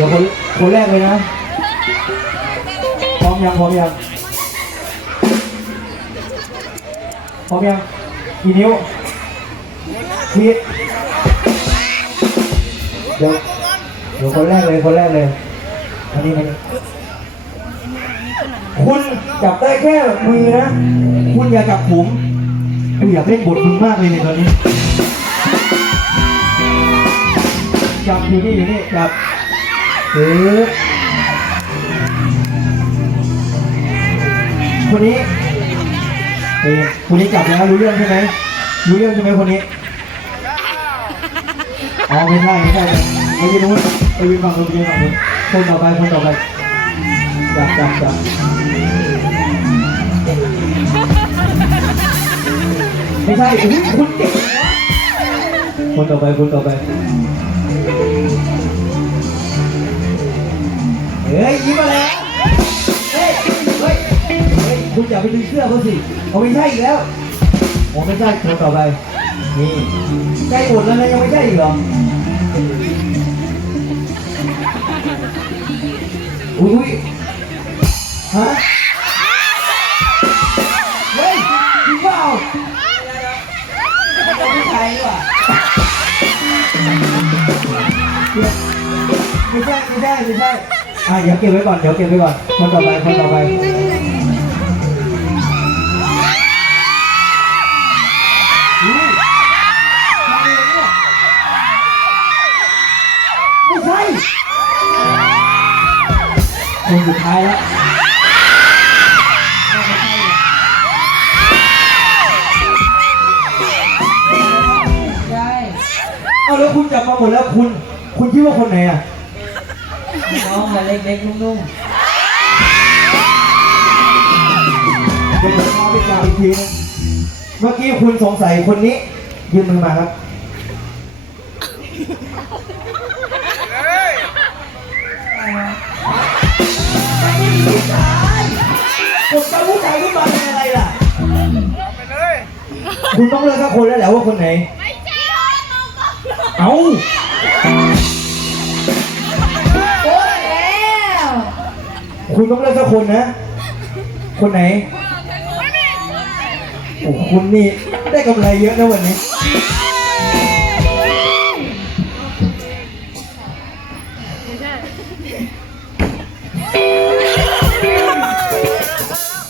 ดี๋ยวคนคนแรกเลยนะ พร้อมยังพร้อมยังพร้อมยังกี่นิ้วพีเดี๋ยวเดี๋ยวคนแรกเลยคนแรกเลยอันนี้มันคุณจับได้แค่มือนะ คุณอย่าจับผมกูอยากเล่นบทมึงมากเลยในตอนนี้จับอยู่นี่อยู่นี่จับ คนนี้เออคนนี้จับแล้วรู้เรื่องใช่ไหมรู้เรื่องใช่ไหมคนนี้อ๋อไม่ใช่ไม่ใช่ไปยืนนู้นไปยืนฝั่งนู้นไปยืนฝั่งนู้นคนต่อไปคนต่อไปจับจับจับไม่ใช่คุณคนต่อไปคนต่อไป เฮ้ยยิ้มมาแล้วเฮ้ยเฮ้ยเฮ้ยคุณอย่าไปดึงเสื้อเขาสิเขาไม่ใช่อีกแล้วโอ้ไม่ใช่คนต่อไปนี่ใกล้หมดแล้วนะยังไม่ใช่อีกเหรออุ้ยฮะเฮ้ยจริงเปล่าไม่ใช่หรอไม่ใช่ไม่ใช่ไม่ใช่ อะเดี๋ยวเก็บไว้ก่อนเดี๋ยวเก็บไว้ก่อนคนต่อไปคนต่อไปไม่ใช่คนสุดท้ายแล้วใช่เอาแล้วคุณจับมาหมดแล้วคุณ คุณคิดว่าคนไหนอะ น้องมาเล็กๆนุ่มเดี๋ยวผมพาไปจับอีกทีนึงเมื่อกี้คุณสงสัยคนนี้ยืนมือมาครับผมจะรู้ใจขึ้นมาเป็นอะไรล่ะ คุณต้องเลือกสักคนแล้วแหละว่าคนไหนเอ้า คุณต้องเลือกสักคนนะ คนไหนโอ้คุณนี่ได้กำไรเยอะนะวันนี้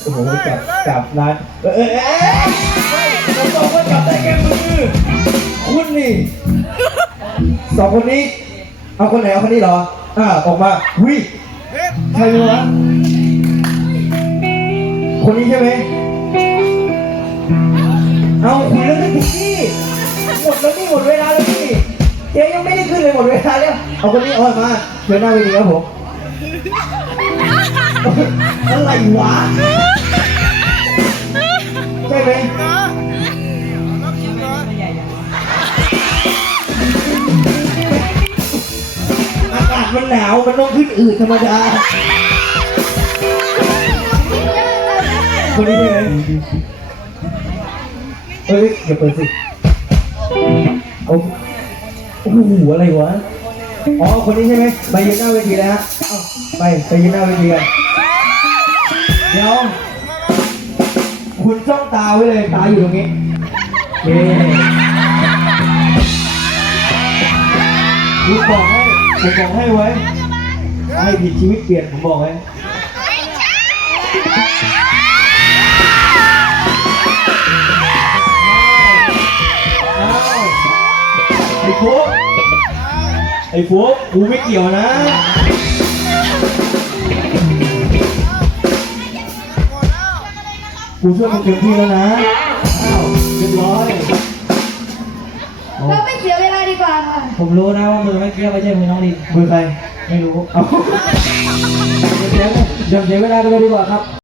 โอ้โหจับจับร้านเออเออเออเราบอกว่าจับได้แค่มือ คุณนี่สองคนนี้ เอาคนไหนเอาคนนี้เหรอ อ่าออกมาวิ ใครรู้วะคนนี้ใช่ไหมเอาคุยเรื่องนี้ที่หมดแล้วนี่หมดเวลาแล้วนี่เจ๊ยังไม่ได้ขึ้นเลยหมดเวลาแล้วเอาคนนี้เอามาเชิญหน้าเวทีครับผมอะไรวะใช่ไหม หนาวมันต้องขึ้นอืดธรรมดาคนนี้ใช่ไหมเฮ้ยอย่าเปิดสิโอ้โอ้โหอะไรวะ อ๋อ คนนี้ใช่ไหมไปยืนหน้าเวทีแล้วฮะเอ้าไปไปยืนหน้าเวทีกันเดี๋ยว คุณจ้องตาไว้เลย ตาอยู่ตรงนี้เย้ผมบอกให้ ผมบอกให้ไว้ให้ผิดชีวิตเปลี่ยนผมบอกไว้ไอ้ฟุ๊กไอ้ฟุ๊กกูไม่เกี่ยวนะกูช่วยมึงเต็มที่แล้วนะอ้าวเรียบร้อย เราไม่เสียเวลาดีกว่าค่ะผมรู้นะว่ามือเมื่อกี้ไม่ใช่มือน้องดินมือใครไม่รู้เอาเดี๋ยวเสียเดี๋ยวเสียเวลาไปเลยดีกว่าครับ